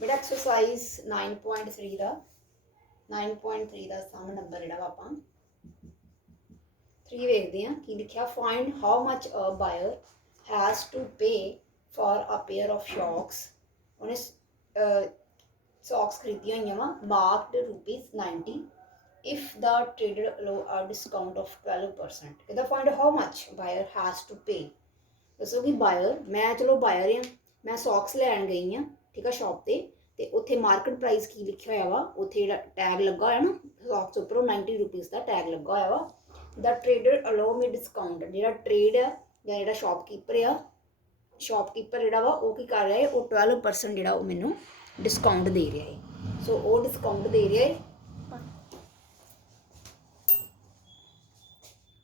बेटा एक्सरसाइज 9.3 का 9.3 का सम नंबर जोड़ा आप 3 देखते हैं कि लिखा find how much a buyer has to pay for a pair of socks उन्हें सॉक्स खरीदिया हुई वा marked ₹90 if the trader allows a discount of 12%। कहता find how much buyer has to pay. दसो कि बायर मैं चलो बायर हाँ मैं सॉक्स लैन गई हाँ ठीक है शॉप से तो उत्थे मार्केट प्राइस की लिखा हुआ वा उत्थे टैग लगा होया ना सॉक्स उपर ₹90 का टैग लगा होया वा द ट्रेडर अलो में डिस्काउंट जो ट्रेड है या जो शॉपकीपर आ शॉपकीपर जोड़ा वा वो की कर रहा है वो 12% जो मैनू डिस्काउंट दे रहा है। सो वो डिस्काउंट दे रहा है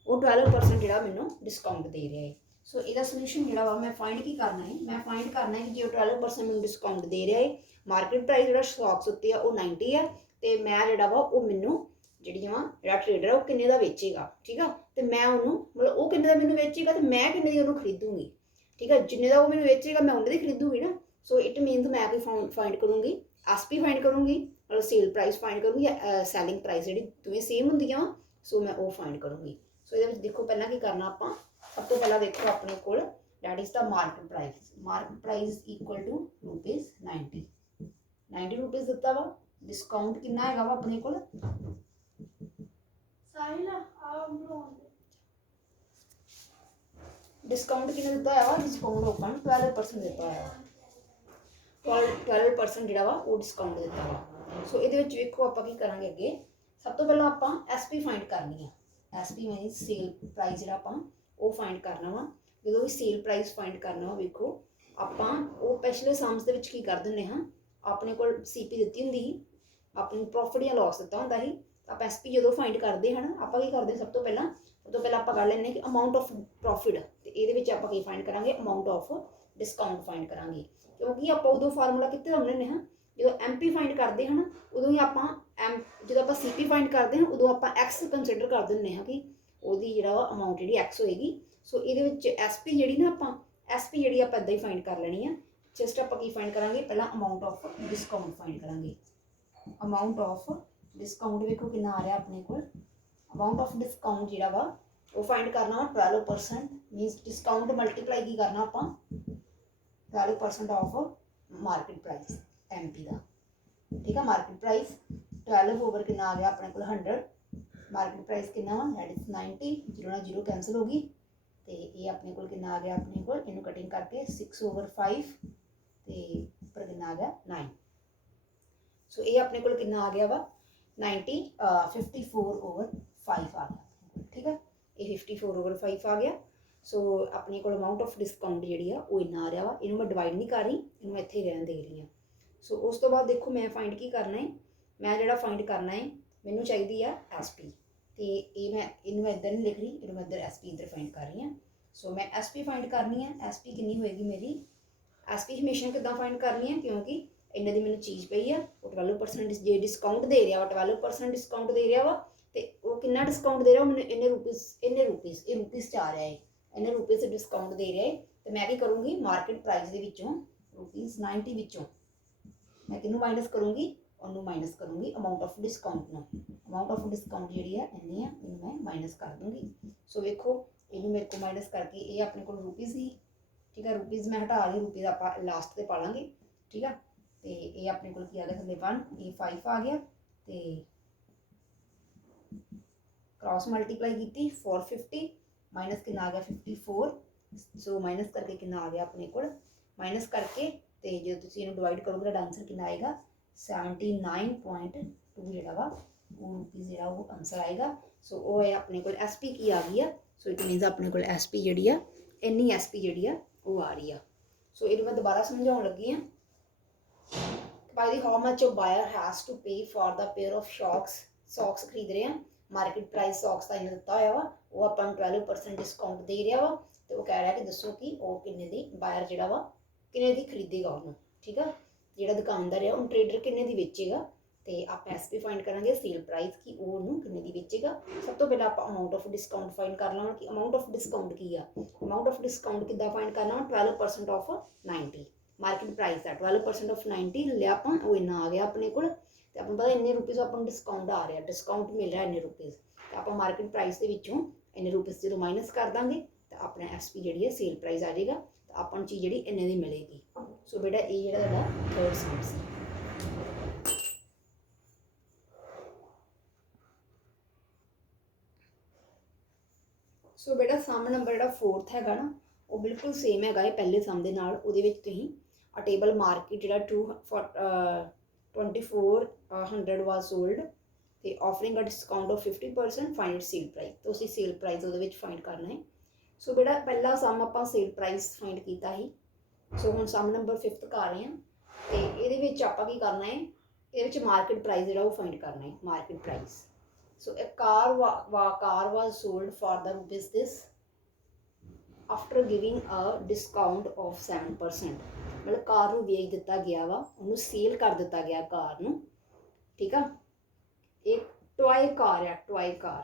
वो 12% जो मैनू डिस्काउंट दे रहा है। सो इसका सोल्यूशन जो मैं फाइंड की करना है मैं फाइंड करना है कि जो 12% मैनू डिस्काउंट दे रहा है मार्केट प्राइस जो स्टॉक्स उत्ते वो 90 है तो मैं जोड़ा वो मैनू जी वा जो ट्रेडर है वो किन्ने का बेचेगा ठीक है तो मैं उन्होंने मतलब वो किन्ने का मैनू बेचेगा तो मैं किन्ने की उन्होंने खरीदूंगी ठीक है जिन्ने का वो मैनू बेचेगा मैं उन्हें खरीदूंगी ना। सो इट मीनस मैं कोई फाइंड करूँगी एसपी फाइंड करूँगी मतलब सेल प्राइस फाइंड करूँगी या सैलिंग प्राइस जी दोवें सेम होंदियां वा सो मैं वो फाइंड करूँगी। सो ये देखो पहला की करना आप सब तो पहला देखो अपने को that is the market price equal to ₹90 दिता वा डिस्काउंट कितना है वा अपने को डिस्काउंट कितना दिता है डिस्काउंट ओपन 12% दिता है 12% जो वो डिस्काउंट दिता वा। सो ये देखो आप करा अगे सब तो पहला आप एसपी फाइंड करनी है एसपी मीन सेल प्राइस जो फाइंड करना वा जो भी सेल प्राइस फाइंड करना वा वेखो आप पिछले सम्स के कर दें हाँ अपने को सीपी दी होंगी अपनी प्रॉफिट या लॉस दिता होंगे ही आप एसपी जो फाइंड करते हैं आप करते सब तो पहला आप कर लें कि अमाउंट ऑफ प्रॉफिट तो ये आप फाइंड करा अमाउंट ऑफ डिस्काउंट फाइंड करा क्योंकि आप उदो फार्मूला कितने लाने हाँ जो MP फाइंड करते हैं उदों ही आप जो आप CP फाइंड करते हैं उदों आप एक्स कंसिडर कर दें हाँ कि वो जो अमाउंट जी एक्स होएगी। सो ये SP जी ना आप SP जी आप इदा ही फाइंड कर लेनी है जस्ट आप फाइंड करा पहला अमाउंट ऑफ डिस्काउंट फाइंड करा अमाउंट ऑफ डिस्काउंट देखो कि आ रहा अपने को अमाउंट ऑफ डिस्काउंट जो वा वो फाइंड करना वा 12% मीनस डिस्काउंट मल्टीप्लाई की करना आप 12% ऑफ मार्केट प्राइस MP का ठीक है मार्केट प्राइस 12 ओवर कि आ गया अपने को 100 मार्केट प्राइस कि दैट इज 90 जीरो ना जीरो कैंसल होगी तो ये अपने को कि आ गया अपने को इन कटिंग करके 6 ओवर 5 तो उपर कि आ गया 9। सो ये अपने को कि आ गया वा 54 ओवर 5 आ गया ठीक है ये 54 ओवर 5 आ गया। सो अपने को अमाउंट ऑफ डिस्काउंट जी वो इन्ना आ रहा वा इनू मैं डिवाइड नहीं कर रही इनू इत्थे रहन दे रही हूँ। सो उस तो बाद देखो मैं फाइंड की करना है मैं जो फाइंड करना है मैनू चाहिए है SP तो ये मैं इनू इधर नहीं लिख रही इनू मैं इधर SP इधर फाइंड कर रही हूँ। सो मैं SP फाइंड करनी है SP कितनी होएगी मेरी SP हमेशा कितना फाइंड करनी है क्योंकि इन्ने दी मैनू चीज़ पई है वो 12% जे डिस्काउंट दे रहा वा 12% डिस्काउंट दे रहा वा तो वो कितना डिस्काउंट दे रहा मैंने इन्ने रुपीज़ ये रुपीज़ च आ रहा है इन्ने रुपीज़ डिस्काउंट दे रहा है तो मैं भी करूँगी मार्केट प्राइस के ₹90 विचों मैं किनू माइनस करूँगी उन्होंने माइनस करूँगी अमाउंट ऑफ डिस्काउंट में अमाउंट ऑफ डिस्काउंट जी है इन्नी है इन मैं माइनस कर दूँगी। सो देखो इनू मेरे को माइनस करके ये अपने को रुपीज़ ही ठीक है रुपीज़ मैं हटा रही रुपीज़ आप लास्ट से पा लेंगे ठीक है तो ये अपने को आ गया थले 1 ये 5 आ गया तो क्रॉस मल्टीप्लाई की 450 माइनस कि आ गया 54। सो माइनस करके कि आ गया अपने को माइनस करके तो जो तुम इन्हें डिवाइड करोगे तो आंसर कि आएगा 79.2 जो वा वो रुपीज़ जो वो आंसर आएगा। सो वो है अपने को SP की आ गई है। सो इट मीनस अपने को SP जी इन्नी SP जी वो आ रही है। सो ये मैं दोबारा समझाने लगी हाँ भाई how much of buyer has to pay for the pair of socks खरीद रहे हैं मार्केट प्राइस सॉक्स का इन्हें दिता हुआ वा वो अपन 12% डिस्काउंट दे रहा वा तो वो कह रहा है कि दसो कि वो किन्ने दी बायर जो किन्ने दी खरीदेगा उन्होंने ठीक है जो दुकानदार है उन्हें ट्रेडर किन्ने दी बेचेगा ਤੇ ਆਪਾਂ ਐਸਪੀ ਫਾਈंड ਕਰਾਂਗੇ ਸੇਲ ਪ੍ਰਾਈਸ ਕਿ ਉਹ ਉਹਨੂੰ ਕਿੰਨੇ ਦੀ ਵੇਚੇਗਾ। ਸਭ ਤੋਂ ਪਹਿਲਾਂ ਆਪਾਂ ਅਮਾਊਂਟ ਆਫ ਡਿਸਕਾਊਂਟ ਫਾਈंड ਕਰ ਲਵਾਂਗੇ ਕਿ ਅਮਾਊਂਟ ਆਫ ਡਿਸਕਾਊਂਟ ਕੀ ਆ। ਅਮਾਊਂਟ ਆਫ ਡਿਸਕਾਊਂਟ ਕਿੱਦਾਂ ਫਾਈंड ਕਰਨਾ, 12% ਆਫ 90 ਮਾਰਕੀਟ ਪ੍ਰਾਈਸ ਆ। 12% ਆਫ 90 ਲਿਆ ਆਪਾਂ, ਉਹ ਇੰਨਾ ਆ ਗਿਆ ਆਪਣੇ ਕੋਲ। ਤੇ ਆਪਾਂ ਪਤਾ ਇੰਨੇ ਰੁਪੀਜ਼ ਆਪਾਂ ਨੂੰ ਡਿਸਕਾਊਂਟ ਆ ਰਿਹਾ, ਡਿਸਕਾਊਂਟ ਮਿਲ ਰਿਹਾ ਇੰਨੇ ਰੁਪੀਜ਼। ਤੇ ਆਪਾਂ ਮਾਰਕੀਟ ਪ੍ਰਾਈਸ ਦੇ ਵਿੱਚੋਂ ਇੰਨੇ ਰੁਪੀਜ਼ ਜਦੋਂ ਮਾਈਨਸ ਕਰ ਦਾਂਗੇ ਤਾਂ ਆਪਣਾ ਐਸਪੀ ਜਿਹੜੀ ਹੈ ਸੇਲ ਪ੍ਰਾਈਸ ਆ ਜਾਏਗਾ। ਤਾਂ ਆਪਾਂ ਨੂੰ ਚੀਜ਼ ਜਿਹੜੀ ਇੰਨੇ ਦੀ ਮਿਲੇਗੀ। ਸੋ ਬੇਟਾ ਇਹ ਜਿਹੜਾ ਤੁਹਾਡਾ ਥਰਡ ਸਮ ਸੀ। ਸੋ ਬੇਟਾ ਸਮ ਨੰਬਰ ਜਿਹੜਾ 4th ਹੈਗਾ ਨਾ, ਉਹ ਬਿਲਕੁਲ ਸੇਮ ਹੈਗਾ ਹੈ ਪਹਿਲੇ ਸਮ ਦੇ ਨਾਲ। ਉਹਦੇ ਵਿੱਚ ਤੁਸੀਂ ਆ ਟੇਬਲ ਮਾਰਕੀਟ ਜਿਹੜਾ 2400 ਵਾਜ ਸੋਲਡ ਤੇ offering a discount of 50% find sale price. ਤਾਂ ਅਸੀਂ ਸੇਲ ਪ੍ਰਾਈਸ ਉਹਦੇ ਵਿੱਚ ਫਾਈਂਡ ਕਰਨਾ ਹੈ। ਸੋ ਬੇਟਾ ਪਹਿਲਾ ਸਮ ਆਪਾਂ ਸੇਲ ਪ੍ਰਾਈਸ ਫਾਈਂਡ ਕੀਤਾ ਸੀ। ਸੋ ਹੁਣ ਸਮ ਨੰਬਰ 5th ਕਰ ਰਹੇ ਹਾਂ। ਤੇ ਇਹਦੇ ਵਿੱਚ ਆਪਾਂ ਕੀ ਕਰਨਾ ਹੈ, ਇਹਦੇ ਵਿੱਚ ਮਾਰਕੀਟ ਪ੍ਰਾਈਸ ਜਿਹੜਾ ਉਹ ਫਾਈਂਡ ਕਰਨਾ ਹੈ, market price. So a car was sold for the rupees this after giving a discount of 7%। मतलब कार ਨੂੰ ਵੇਚ ਦਿੱਤਾ ਗਿਆ ਵਾ, ਉਹਨੂੰ ਸੇਲ ਕਰ ਦਿੱਤਾ ਗਿਆ ਕਾਰ ਨੂੰ। ਠੀਕ ਆ, ਇੱਕ ਟੋਏ ਕਾਰ ਆ, ਟੋਏ ਕਾਰ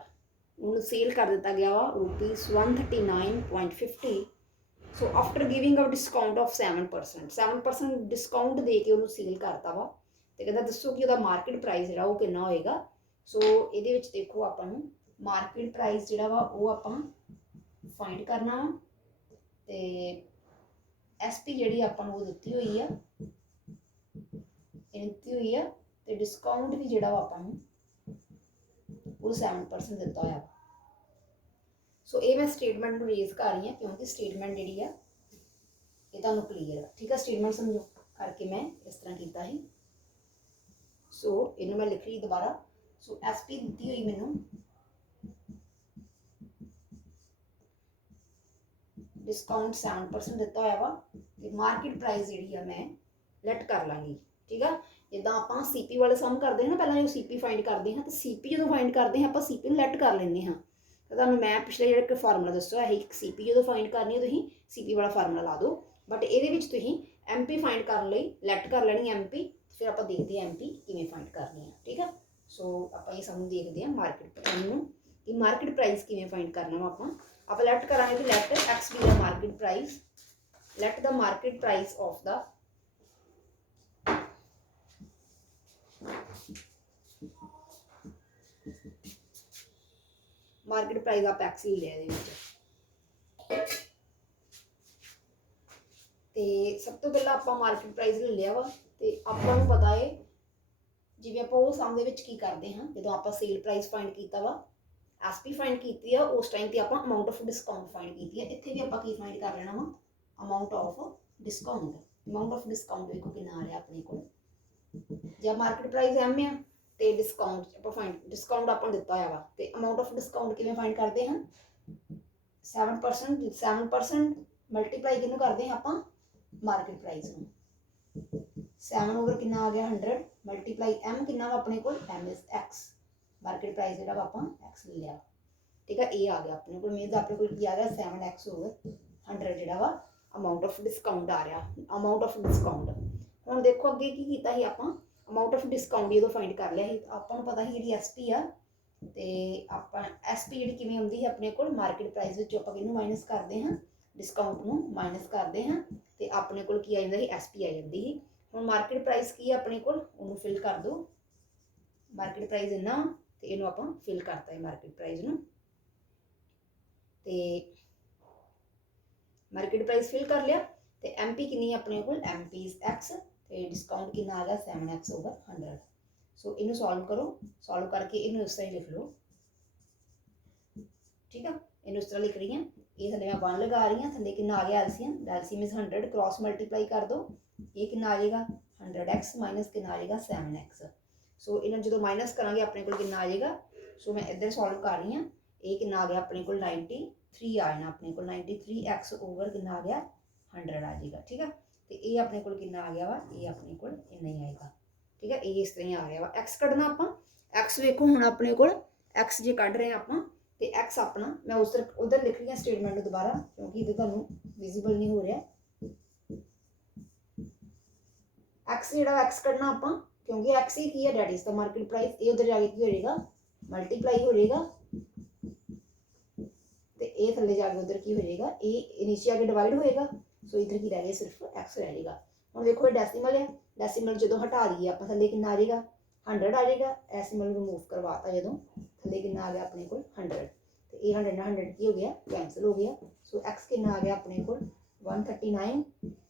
ਉਹਨੂੰ ਸੇਲ ਕਰ ਦਿੱਤਾ ਗਿਆ ਵਾ ₹139.50। So after giving a discount of 7% discount ਦੇ ਕੇ ਉਹਨੂੰ ਸੇਲ ਕਰਤਾ ਵਾ। ਤੇ ਕਹਿੰਦਾ ਦੱਸੋ ਕਿ ਉਹਦਾ ਮਾਰਕੀਟ ਪ੍ਰਾਈਸ ਜਿਹੜਾ ਉਹ ਕਿੰਨਾ ਹੋਏਗਾ। ਸੋ ਇਹਦੇ ਵਿੱਚ ਦੇਖੋ ਆਪਾਂ ਨੂੰ ਮਾਰਕੀਟ ਪ੍ਰਾਈਸ ਜਿਹੜਾ ਵਾ ਉਹ ਆਪਾਂ ਫਾਈਂਡ ਕਰਨਾ ਵਾ। ਤੇ ਐਸਪੀ ਜਿਹੜੀ ਆਪਾਂ ਨੂੰ ਉਹ ਦਿੱਤੀ ਹੋਈ ਆ, ਇਹ ਦਿੱਤੀ ਹੋਈ ਆ। ਤੇ ਡਿਸਕਾਊਂਟ ਵੀ ਜਿਹੜਾ ਵਾ ਆਪਾਂ ਨੂੰ ਉਹ 7% ਦਿੱਤਾ ਹੋਇਆ ਵਾ। ਸੋ ਇਹ ਮੈਂ ਸਟੇਟਮੈਂਟ ਨੂੰ ਰੇਜ਼ ਕਰ ਰਹੀ ਹਾਂ ਕਿਉਂਕਿ ਸਟੇਟਮੈਂਟ ਜਿਹੜੀ ਆ ਇਹ ਤੁਹਾਨੂੰ ਕਲੀਅਰ ਆ। ਠੀਕ ਆ, ਸਟੇਟਮੈਂਟ ਸਮਝੋ ਕਰਕੇ ਮੈਂ ਇਸ ਤਰ੍ਹਾਂ ਕੀਤਾ ਸੀ। ਸੋ ਇਹਨੂੰ ਮੈਂ ਲਿਖ ਰਹੀ ਦੁਬਾਰਾ। ਸੋ ਐਸਪੀ ਦਿੱਤੀ ਹੋਈ ਮੈਨੂੰ, ਡਿਸਕਾਊਂਟ 7% ਦਿੱਤਾ ਹੋਇਆ ਵਾ। ਤੇ ਮਾਰਕੀਟ ਪ੍ਰਾਈਸ ਜਿਹੜੀ ਆ ਮੈਂ ਲੈਟ ਕਰ ਲਾਂਗੀ। ਠੀਕ ਆ, ਜਿੱਦਾਂ ਆਪਾਂ ਸੀਪੀ ਵਾਲੇ ਸਮ ਕਰਦੇ ਹਾਂ ਨਾ, ਪਹਿਲਾਂ ਜੋ ਸੀਪੀ ਫਾਈਂਡ ਕਰਦੇ ਹਾਂ, ਤਾਂ ਸੀਪੀ ਜਦੋਂ ਫਾਈਂਡ ਕਰਦੇ ਹਾਂ ਆਪਾਂ ਸੀਪੀ ਨੂੰ ਲੈਟ ਕਰ ਲੈਂਦੇ ਹਾਂ। ਤਾਂ ਤੁਹਾਨੂੰ ਮੈਂ ਪਿਛਲੇ ਜਿਹੜਾ ਇੱਕ ਫਾਰਮੂਲਾ ਦੱਸਿਆ ਹੈ, ਇੱਕ ਸੀਪੀ ਜਦੋਂ ਫਾਈਂਡ ਕਰਨੀ ਹੈ ਤੁਸੀਂ ਸੀਪੀ ਵਾਲਾ ਫਾਰਮੂਲਾ ਲਾ ਦਿਓ। ਬਟ ਇਹਦੇ ਵਿੱਚ ਤੁਸੀਂ ਐਮਪੀ ਫਾਈਂਡ ਕਰਨ ਲਈ ਲੈਟ ਕਰ ਲੈਣੀ ਐਮਪੀ। ਫਿਰ ਆਪਾਂ ਦੇਖਦੇ ਹਾਂ ਐਮਪੀ ਕਿਵੇਂ ਫਾਈਂਡ ਕਰਨੀ ਆ। ਠੀਕ ਆ, ਸੋ ਆਪਾਂ ਇਹ ਸਾਨੂੰ ਦੇਖਦੇ ਹਾਂ ਮਾਰਕੀਟ ਪ੍ਰਾਈਸ ਨੂੰ ਕਿ ਮਾਰਕੀਟ ਪ੍ਰਾਈਸ ਕਿਵੇਂ ਫਾਈਂਡ ਕਰਨਾ ਵਾ। ਆਪਾਂ ਲੈਟ ਕਰਾਂਗੇ ਕਿ let x be the market price, let the market price of the market price ਆਪਾਂ ਐਕਸ ਹੀ ਲਿਆ ਇਹਦੇ ਵਿੱਚ। ਤੇ ਸਭ ਤੋਂ ਪਹਿਲਾਂ ਆਪਾਂ ਮਾਰਕੀਟ ਪ੍ਰਾਈਸ ਲੈ ਲਿਆ ਵਾ। ਤੇ ਆਪਾਂ ਨੂੰ ਪਤਾ ਹੈ ਜਿਵੇਂ ਆਪਾਂ ਉਹ ਸਮ ਦੇ ਵਿੱਚ ਕੀ ਕਰਦੇ ਹਾਂ, ਜਦੋਂ ਆਪਾਂ ਸੇਲ ਪ੍ਰਾਈਸ ਫਾਈਂਡ ਕੀਤਾ ਵਾ, ਐਸਪੀ ਫਾਈਂਡ ਕੀਤੀ ਆ, ਉਸ ਟਾਈਮ ਤੇ ਆਪਾਂ ਅਮਾਊਂਟ ਆਫ ਡਿਸਕਾਊਂਟ ਫਾਈਂਡ ਕੀਤੀ ਹੈ। ਇੱਥੇ ਵੀ ਆਪਾਂ ਕੀ ਫਾਈਂਡ ਕਰ ਲੈਣਾ ਵਾ, amount of discount. Amount of discount ਵੇਖੋ ਕਿੰਨਾ ਆ ਰਿਹਾ ਆਪਣੇ ਕੋਲ। ਜੇ ਮਾਰਕੀਟ ਪ੍ਰਾਈਸ ਐਮ ਆ ਤੇ ਡਿਸਕਾਊਂਟ ਆਪਾਂ ਫਾਈਂਡ, ਡਿਸਕਾਊਂਟ ਆਪਾਂ ਨੂੰ ਦਿੱਤਾ ਹੋਇਆ ਵਾ। ਤੇ ਅਮਾਊਂਟ ਆਫ ਡਿਸਕਾਊਂਟ ਕਿਵੇਂ ਫਾਈਂਡ ਕਰਦੇ ਹਾਂ, 7% ਮਲਟੀਪਲਾਈ ਕਿਹਨੂੰ ਕਰਦੇ ਹਾਂ ਆਪਾਂ, ਮਾਰਕੀਟ ਪ੍ਰਾਈਸ ਨੂੰ। 7 ਓਵਰ ਕਿੰਨਾ ਆ ਗਿਆ 100 ਮਲਟੀਪਲਾਈ ਐਮ ਕਿੰਨਾ ਵਾ ਆਪਣੇ ਕੋਲ, M is x. Market price ਜਿਹੜਾ ਵਾ ਆਪਾਂ ਐਕਸ ਲੈ ਲਿਆ। ਠੀਕ ਆ, ਇਹ ਆ ਗਿਆ ਆਪਣੇ ਕੋਲ। ਮੀਨਸ ਆਪਣੇ ਕੋਲ ਕੀ ਆ ਗਿਆ 7x ਓਵਰ 100 ਜਿਹੜਾ ਵਾ ਅਮਾਊਂਟ ਆਫ ਡਿਸਕਾਊਂਟ ਆ ਰਿਹਾ, ਅਮਾਊਂਟ ਆਫ ਡਿਸਕਾਊਂਟ। ਹੁਣ ਦੇਖੋ ਅੱਗੇ ਕੀ ਕੀਤਾ ਸੀ ਆਪਾਂ, ਅਮਾਊਂਟ ਆਫ ਡਿਸਕਾਊਂਟ ਜਦੋਂ ਫਾਈਂਡ ਕਰ ਲਿਆ ਸੀ ਆਪਾਂ ਨੂੰ ਪਤਾ ਸੀ ਜਿਹੜੀ ਐਸਪੀ ਆ। ਤੇ ਆਪਾਂ ਐਸਪੀ ਜਿਹੜੀ ਕਿਵੇਂ ਹੁੰਦੀ ਹੈ ਆਪਣੇ ਕੋਲ, ਮਾਰਕੀਟ ਪ੍ਰਾਈਸ ਵਿੱਚੋਂ ਆਪਾਂ ਕਿਹਨੂੰ ਮਾਈਨਸ ਕਰਦੇ ਹਾਂ, ਡਿਸਕਾਊਂਟ ਨੂੰ ਮਾਈਨਸ ਕਰਦੇ ਹਾਂ। ਤੇ ਆਪਣੇ ਕੋਲ ਕੀ ਆ ਜਾਂਦਾ ਸੀ, ਐਸਪੀ ਆ ਜਾਂਦੀ ਸੀ। ਹੁਣ ਮਾਰਕੀਟ ਪ੍ਰਾਈਸ ਕੀ ਆ ਆਪਣੇ ਕੋਲ, ਉਹਨੂੰ ਫਿਲ ਕਰ ਦਿਓ। ਮਾਰਕੀਟ ਪ੍ਰਾਈਸ ਇੰਨਾ ਤੇ ਇਹਨੂੰ ਆਪਾਂ ਫਿਲ ਕਰਤਾ ਹੈ ਮਾਰਕੀਟ ਪ੍ਰਾਈਸ ਨੂੰ। ਤੇ ਮਾਰਕੀਟ ਪ੍ਰਾਈਸ ਫਿਲ ਕਰ ਲਿਆ। ਤੇ ਐਮਪੀ ਕਿੰਨੀ ਆਪਣੇ ਕੋਲ, ਐਮਪੀ ਇਜ਼ ਐਕਸ। ਤੇ ਡਿਸਕਾਊਂਟ ਕਿੰਨਾ ਆ ਗਿਆ 7x ਓਵਰ 100। ਸੋ ਇਹਨੂੰ ਸੋਲਵ ਕਰੋ, ਸੋਲਵ ਕਰਕੇ ਇਹਨੂੰ ਇਸ ਤਰ੍ਹਾਂ ਹੀ ਲਿਖ ਲਓ। ਠੀਕ ਆ, ਇਹਨੂੰ ਇਸ ਤਰ੍ਹਾਂ ਲਿਖ ਰਹੀ ਹਾਂ। ਇਹ ਥੱਲੇ ਮੈਂ 1 ਲਗਾ ਰਹੀ ਹਾਂ, ਥੱਲੇ ਕਿੰਨਾ ਆ ਗਿਆ LCM, LCM is 100 cross multiply ਕਰ ਦਿਓ। ਇਹ ਕਿੰਨਾ ਆ ਜਾਏਗਾ 100x ਮਾਈਨਸ ਕਿੰਨਾ ਆ ਜਾਏਗਾ 7x। ਸੋ ਇਹਨਾਂ ਜਦੋਂ ਮਾਈਨਸ ਕਰਾਂਗੇ ਆਪਣੇ ਕੋਲ ਕਿੰਨਾ ਆ ਜਾਏਗਾ। ਸੋ ਮੈਂ ਇੱਧਰ ਸੋਲਵ ਕਰ ਰਹੀ ਹਾਂ। ਇਹ ਕਿੰਨਾ ਆ ਗਿਆ ਆਪਣੇ ਕੋਲ 93 ਆ ਜਾਣਾ ਆਪਣੇ ਕੋਲ, 93x ਓਵਰ ਕਿੰਨਾ ਆ ਗਿਆ 100 ਆ ਜਾਏਗਾ। ਠੀਕ ਆ, ਤੇ ਇਹ ਆਪਣੇ ਕੋਲ ਕਿੰਨਾ ਆ ਗਿਆ ਵਾ, ਇਹ ਆਪਣੇ ਕੋਲ ਇੰਨਾ ਹੀ ਆਏਗਾ। ਠੀਕ ਹੈ, ਇਹ ਇਸ ਤਰ੍ਹਾਂ ਹੀ ਆ ਰਿਹਾ ਵਾ। ਐਕਸ ਕੱਢਣਾ ਆਪਾਂ, ਐਕਸ ਵੇਖੋ ਹੁਣ ਆਪਣੇ ਕੋਲ ਐਕਸ ਜੇ ਕੱਢ ਰਹੇ ਆਪਾਂ ਤੇ ਐਕਸ ਆਪਣਾ ਮੈਂ ਉਧਰ ਲਿਖ ਰਹੀ ਹਾਂ ਸਟੇਟਮੈਂਟ ਨੂੰ ਦੁਬਾਰਾ ਕਿਉਂਕਿ ਇਹਦੇ ਤੁਹਾਨੂੰ ਵਿਜ਼ੀਬਲ ਨਹੀਂ ਹੋ ਰਿਹਾ। ਐਕਸ ਜਿਹੜਾ ਐਕਸ ਕੱਢਣਾ ਆਪਾਂ क्योंकि एक्स ही की है that is the market price, ये उधर जाके की हो जाएगा मल्टीप्लाई हो जाएगा, तो ये थले जाके उधर की हो जाएगा, ये नीचे आके डिवाइड होएगा, सो इधर की रह गया सिर्फ एक्स रह जाएगा। हम देखो ये डेसिमल है, डेसिमल जो हटा दिए आप थले कि आ जाएगा 100 आ जाएगा, डेसिमल रिमूव करवाता जो थले कि आ गया अपने को 100, तो ये 100 ना 100 की हो गया कैंसल हो गया, सो एक्स कि आ गया अपने को 139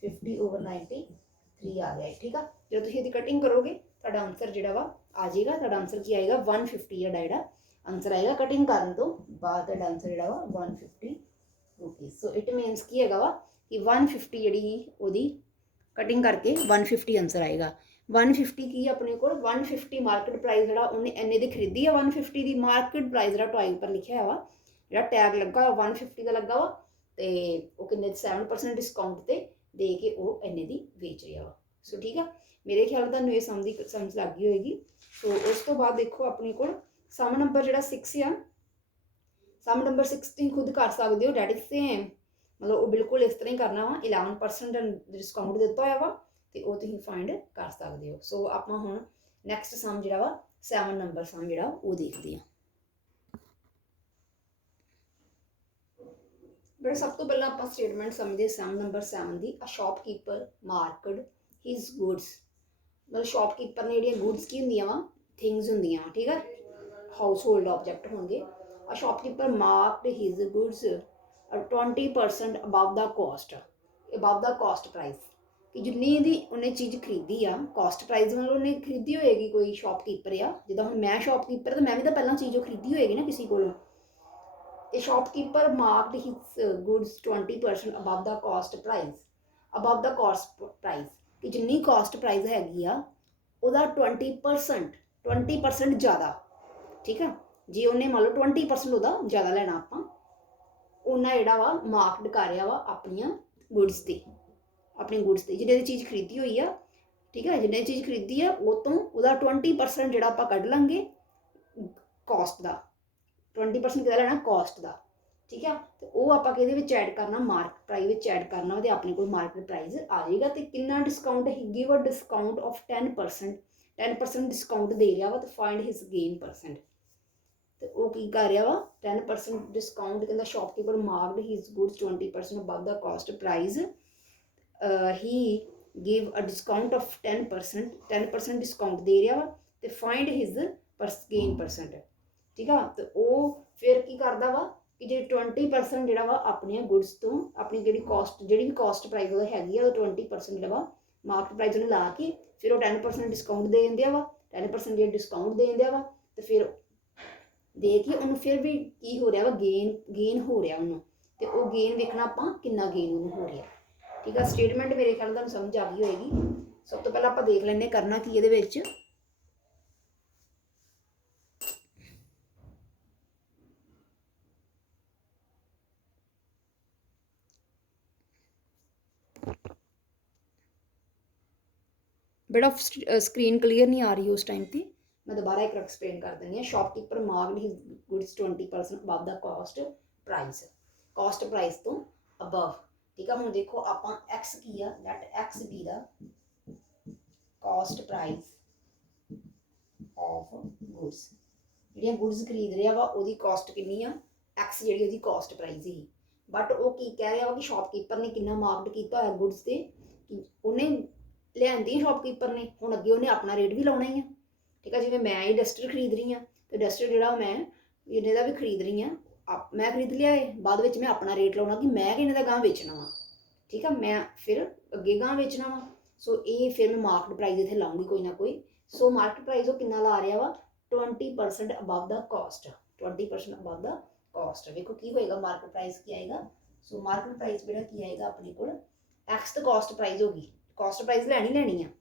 50/93 आ गया। ठीक है, जो तुम इसकी कटिंग करोगे तो आंसर जो आ जाएगा, तो आंसर की आएगा 150 डायरा आंसर आएगा कटिंग करने तो बाद आंसर जो 150 रुपीज़। सो इट मीनस की है वा कि 150 जी वो कटिंग करके 150 आंसर आएगा। 150 की अपने को 150 मार्केट प्राइस जो उन्हें इन्ने की खरीदी है 150 की मार्केट प्राइस जो टॉय पर लिखा है वा जो टैग लगा 150 का लगा वा, तो वो किन्ने 7% डिस्काउंट से दे के वो इन्ने की बेच रहा वा। सो ठीक है, मेरे ख्याल तुहानूं ये समझ लग गई होएगी। सो उस तो बाद देखो अपने को सम नंबर जो 6 आ, सम नंबर 6 तुम खुद कर सकते हो, डैट इज सेम, मतलब वो बिल्कुल इस तरह ही करना वा, 11% डिस्काउंट दिता हुआ वा, तो वो तुम फाइंड कर सकते हो। सो आप हुण नैक्सट सम जो 7 नंबर सम जो वो देखते हैं। बट सब तो पहले आप स्टेटमेंट समझते सम नंबर 7 की, a shopkeeper marked his goods, मतलब शॉपकीपर ने जो गुड्स की होंगे वा थिंग्स होंगे, ठीक है, हाउस होल्ड ऑब्जेक्ट होंगे, a shopkeeper marked his goods 20% above the cost, above the cost price, कि जिन्नी दी उन्हें चीज़ खरीदी आ कॉस्ट प्राइस मतलब उन्हें खरीदी होएगी कोई शॉपकीपर आ, जिदा हुण मैं शॉपकीपर तो मैं भी तो पहला चीज़ खरीदी होएगी ना किसी को। A shopkeeper marked his goods 20% above the cost price, above the cost price, कि जिन्नी cost price हैगी आ ਉਹਦਾ 20% ज़्यादा, ठीक है, जे उन्हें मान लो 20% ਉਹਦਾ ज़्यादा लेना ਆਪਾਂ ਉਹਨਾਂ ਜਿਹੜਾ ਵਾ ਮਾਰਕਡ ਕਰ ਰਿਹਾ ਵਾ ਆਪਣੀਆਂ ਗੁੱਡਸ ਤੇ, ਆਪਣੀ ਗੁੱਡਸ ਤੇ ਜਿਹਦੇ ਚੀਜ਼ ਖਰੀਦੀ ਹੋਈ ਆ, ਠੀਕ ਹੈ, ਜਿਹਨੇ ਚੀਜ਼ ਖਰੀਦੀ ਆ ਉਹ ਤੋਂ ਉਹਦਾ 20% ਜਿਹੜਾ ਆਪਾਂ ਕੱਢ ਲਾਂਗੇ ਕੋਸਟ ਦਾ, 20% कितना लेना कॉस्ट का, ठीक है, तो वो आप ऐड करना मार्केट प्राइस ऐड करना, तो अपने को मार्केट प्राइस आ जाएगा, तो कितना discount he give a discount of 10% discount दे रहा वा, तो फाइंड हिज गेन परसेंट, तो वो की कर रहा वा 10% डिस्काउंट, कहता shopkeeper marked his goods 20% above the cost price, he give a discount of 10% discount दे रहा वा, तो फाइंड हिज गेन परसेंट, ठीक है, तो वो फिर की करता वा कि जो 20% जो अपन गुड्स तो अपनी जी कॉस्ट जी भी कॉस्ट प्राइस वो हैगी 20% जो मार्केट प्राइस उन्हें ला के फिर वो 10% डिस्काउंट दे दिया वा, 10% जो डिस्काउंट दे दिया वा, तो फिर दे के उन्होंने फिर भी की हो रहा वा गेन हो रहा उन्होंने, तो वो गेन देखना आप कितना गेन उन्होंने हो रहा, ठीक है। स्टेटमेंट मेरे ख्याल तुहानूं समझ आ गई होएगी। सब तो पहले आप देख लें करना की ये बेटा स्क्रीन क्लीयर नहीं आ रही उस टाइम पे, मैं दोबारा एक एक्सप्लेन कर देनी है। Shopkeeper marked his goods 20% above the cost price तो अबव, ठीक है। हम देखो आप एक्स की है let x be the cost price of goods, जी गुड्स खरीद रहा वा वो कॉस्ट कितनी आ एक्स जी वो कॉस्ट प्राइस ही, बट वो की कह रहा वा कि शॉपकीपर ने कितना मार्कड किया है गुड्स से, उन्हें लियांदी शॉपकीपर ने हुण अगे उन्हें अपना रेट भी लाना ही है, ठीक है। जिवें मैं ही डस्टर खरीद रही हाँ, तो डस्टर जो मैं इन्ने का भी खरीद रही हाँ, मैं खरीद लिया है, बाद में मैं अपना रेट लाना कि मैं किन्ने का गांह बेचना वा, ठीक है, मैं फिर अगे गांह बेचना वा। सो ये फिर मैं मार्केट प्राइस इत्थे लाऊंगी कोई ना कोई। सो मार्केट प्राइस वो कितना ला रहा वा 20% above the cost, 20% above the cost. देखो की होएगा मार्केट प्राइस की आएगा। सो मार्केट प्राइस बेटा की आएगा अपने को एक्स तो कॉस्ट प्राइस होगी, कॉस्ट प्राइस लैनी है,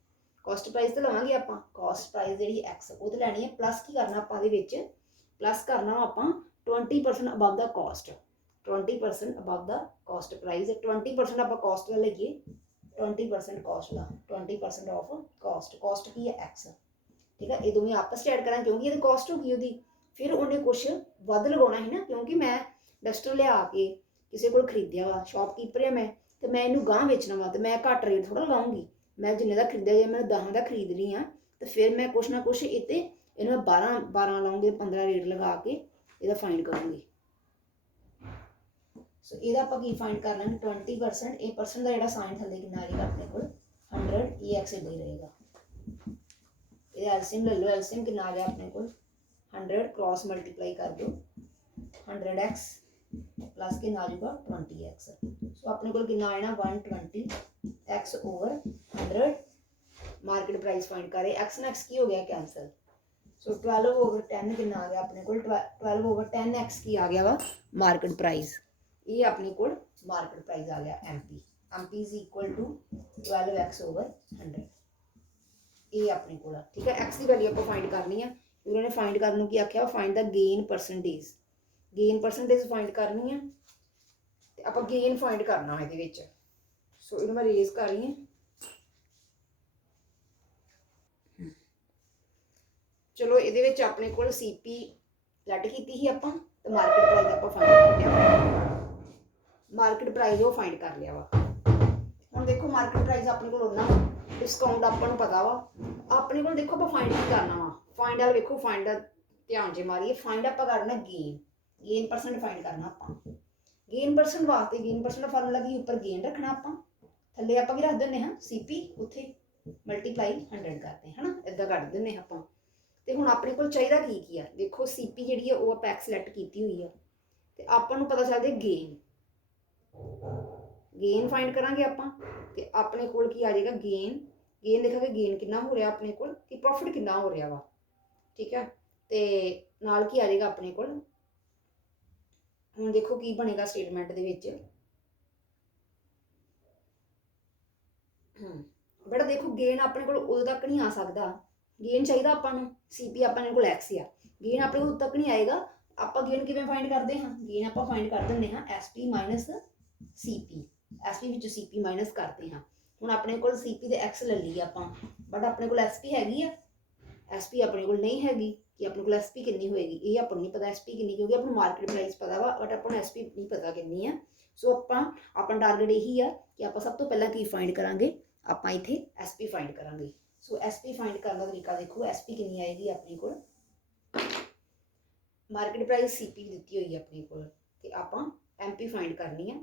कॉस्ट प्राइस तो लवांगे आप, कॉस्ट प्राइस जी एक्स वो तो लैनी है, प्लस की करना आप प्लस करना आप 20% above the cost, 20% above the cost price, 20% आप कॉस्ट का लीए 20% कॉस्ट का 20% ऑफ कॉस्ट की है एक्स, ठीक है। ये दोवें आपस ऐड करा क्योंकि ये कॉस्ट होगी वो, फिर उन्हें कुछ वध लगाना है ना, क्योंकि मैं डस्टर लिया के किसी को खरीदिया वा शॉपकीपर है मैं, तो मैं इनू गांह बेचना वा, तो मैं घट रेट थोड़ा लगाऊंगी, मैं जिन्ने का खरीदा जे मैं 10 का खरीद रही हाँ, तो फिर मैं कुछ ना कुछ इतने इन्हें 12 लाऊंगी, 15 रेट लगा के ਇਹਦਾ फाइंड करूँगी। सो ਇਹਦਾ ਆਪਾਂ ਕੀ फाइंड कर लेंगे 20%। ਇਹ परसेंट ਦਾ ਜਿਹੜਾ ਸਾਈਨ ਥੱਲੇ ਕਿੰਨਾ ਆਏਗਾ ਆਪਣੇ ਕੋਲ 100 EX इदा ही रहेगा। ये एलसीएम ले लो, एलसीएम कितना आ गया अपने को 100 क्रॉस मल्टीप्लाई कर दो 100x प्लस के ना आएगा 20x। सो अपने को कितना आना 120x over 100 market price find करे। x ना x की हो गया कैंसल। सो 12 ओवर 10 कितना आ गया अपने को 12 ओवर 10x की आ गया वा मार्केट प्राइस। ये अपने को मार्केट प्राइस आ गया MP is equal to 12x over 100। ये अपने को ठीक है। एक्स की वैल्यू आप फाइंड करनी है। उन्होंने फाइंड करने की आख्या find the gain percentage find करनी है। तो आप गेन फाइंड करना है ये। सो इन्हें मैं रेज कर रही हूँ। चलो ये अपने को सीपी लैट की थी आप तो मार्केट प्राइस आप फाइंड कर लिया। मार्केट प्राइस वो फाइंड कर लिया वा। हम देखो मार्केट प्राइस अपने को उन्ना डिस्काउंट अपन पता वा अपने को। देखो आप फाइंड की करना वा। फाइंड वाल देखो फाइंड ध्यान से मारिए। फाइंड आप करना गेन परसेंट फाइंड करना। आप गेन परसेंट वास्ते गेन परसेंट फार्मूला की ऊपर गेन रखना। आप थले आप रख दें हाँ सीपी उत्थे मल्टीप्लाई 100 करते हैं है ना, इदा कर दें आप। तो हुण अपने को चाहिए की है देखो सीपी जी है वो आप एक्स सलैक्ट की हुई है। तो आपको पता चलता गेन फाइंड करांगे आप। तो अपने को आ जाएगा गेन देखा गेन कितना हो रहा अपने को कि प्रॉफिट कितना हो रहा वा। ठीक है। तो नाल की आ जाएगा अपने को हुण देखो की बनेगा स्टेटमेंट दे विच। बड़ा देखो गेन अपने को उदों तक नहीं आ सकता। गेन चाहिए अपन सीपी अपने को एक्स आ गेन अपने को उदों तक नहीं आएगा। आप गेन किवें फाइंड करते हैं गेन आप फाइंड कर देंगे हाँ एसपी माइनस सीपी। एसपी विच सीपी माइनस करते हैं। हुण अपने को सीपी दे एक्स ले ली आप बट अपने को एसपी हैगी है। एसपी अपने को नहीं हैगी कि अपने को एसपी कितनी होएगी ये अपन नहीं पता एसपी कितनी क्योंकि अपन मार्केट प्राइस पता वा बट अपन एसपी नहीं पता कितनी है। सो अपन टारगेट यही है कि आप सब तो पहला की फाइंड करांगे आप इत्थे एसपी फाइंड करांगे। सो एसपी फाइंड करने का तरीका देखो एसपी कितनी आएगी अपने को मार्केट प्राइस सीपी दी हुई है अपने को। तो आप एमपी फाइंड करनी है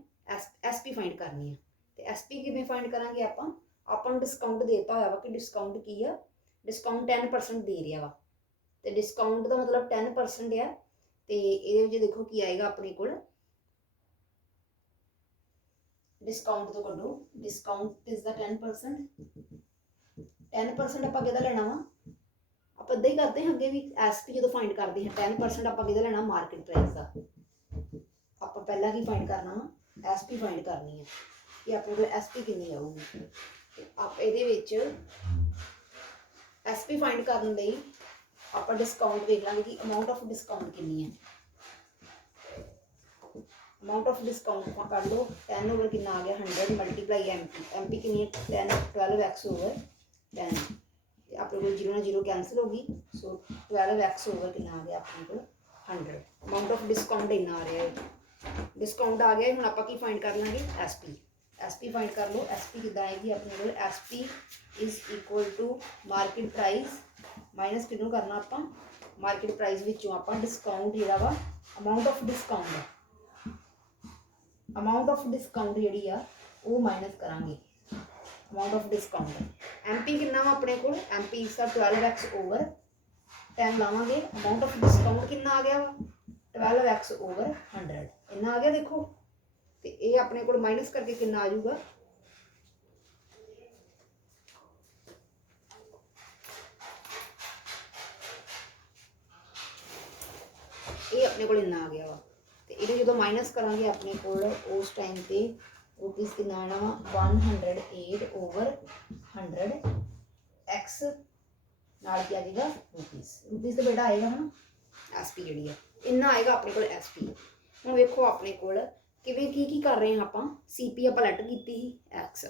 एसपी फाइंड करनी है। तो एसपी किवें फाइंड करांगे आप डिस्काउंट देता हुआ कि डिस्काउंट की है डिस्काउंट 10% दे रहा वा। तो डिस्काउंट का मतलब 10% है। तो ये देखो की आएगा अपने को डिस्काउंट तो करो डिस्काउंट इज द 10% आप कि लेना वा आप इदा ही करते हैं अगे भी एसपी जो फाइंड करते हैं 10% आप कि लेना मार्केट प्राइस का। आप पहला की फाइंड करना वा एसपी फाइंड करनी है कि अपने को एसपी कितनी आऊगी। आप ये एसपी फाइंड करने लई आप डिस्काउंट देख लेंगे कि अमाउंट ऑफ डिस्काउंट कितनी है। अमाउंट ऑफ डिस्काउंट कर लो 10 ओवर कितना आ गया 100 मल्टीप्लाई एमपी कितनी है 12x ओवर 10। अपने को 0 ना 0 कैंसिल होगी। सो 12x ओवर कितना आ गया अपने को 100। अमाउंट ऑफ डिस्काउंट इतना आ रहा है डिस्काउंट आ गया। हम आप फाइंड कर लेंगे एसपी फाइंड कर लो। एसपी कितना आएगी अपने को SP is equal to market price minus किनू करना आप मार्केट प्राइस विचों आप डिस्काउंट जोड़ा वा अमाउंट ऑफ डिस्काउंट जी वो माइनस करांगे अमाउंट ऑफ डिस्काउंट। एमपी कितना वा अपने को एमपी इसका 12x ओवर 10 लावांगे। अमाउंट ऑफ डिस्काउंट कितना आ गया वा 12x ओवर 100 इन्ना आ गया। देखो तो ये अपने को माइनस करके कितना आ जाऊगा ये अपने को इन्ना आ गया वा। तो ये जो माइनस करांगे अपने को उस टाइम पे रुपीज़ कितना आना वा 108 ओवर 100 एक्स नाल क्या आ जाएगा रुपीज़ तो बेटा आएगा है ना एसपी जी है इन्ना आएगा अपने को एसपी। हम देखो अपने को किवें की कर रहे हैं आप सीपी आप लैट की थी एक्स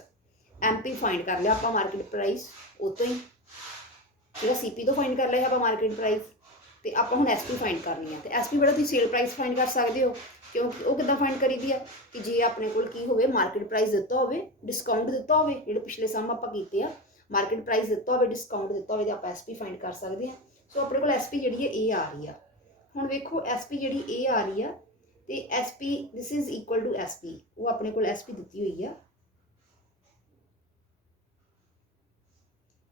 एमपी फाइंड कर लिया आप मार्केट प्राइस उतो ही ठीक है। सीपी तो फाइंड कर लिया आप मार्केट प्राइस तो आप हम एसपी फाइंड करनी है। तो एसपी बड़ा तुम सेल प्राइस फाइंड कर सकते हो क्योंकि वो कितना फाइंड करी दी है कि जे अपने को की हो मार्केट प्राइस दिता हो डिस्काउंट दिता हो जो पिछले सम आप किए ਮਾਰਕੀਟ ਪ੍ਰਾਈਸ ਦਿੱਤਾ ਹੋਵੇ, ਡਿਸਕਾਊਂਟ ਦਿੱਤਾ ਹੋਵੇ, ਤਾਂ ਆਪਾਂ SP ਫਾਈਂਡ ਕਰ ਸਕਦੇ ਹਾਂ। ਸੋ ਆਪਣੇ ਕੋਲ SP ਜਿਹੜੀ ਹੈ ਇਹ ਆ ਰਹੀ ਆ। ਹੁਣ ਵੇਖੋ SP ਜਿਹੜੀ ਇਹ ਆ ਰਹੀ ਆ, ਤੇ SP this is equal to SP, ਉਹ ਆਪਣੇ ਕੋਲ SP ਦਿੱਤੀ ਹੋਈ ਆ।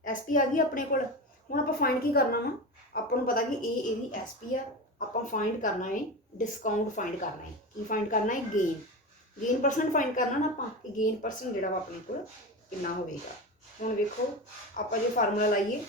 SP ਆ ਗਈ ਆਪਣੇ ਕੋਲ। ਹੁਣ ਆਪਾਂ ਫਾਈਂਡ ਕੀ ਕਰਨਾ ਵਾ, ਆਪਾਂ ਨੂੰ ਪਤਾ ਕਿ ਇਹ ਇਹਦੀ SP ਆ, ਆਪਾਂ ਫਾਈਂਡ ਕਰਨਾ ਹੈ डिस्काउंट फाइंड करना है। की फाइंड करना है? गेन परसेंट फाइंड करना ना आप कि गेन परसेंट जोड़ा वा अपने को कितना होगा। हुण वेखो आप जो फार्मूला लाइए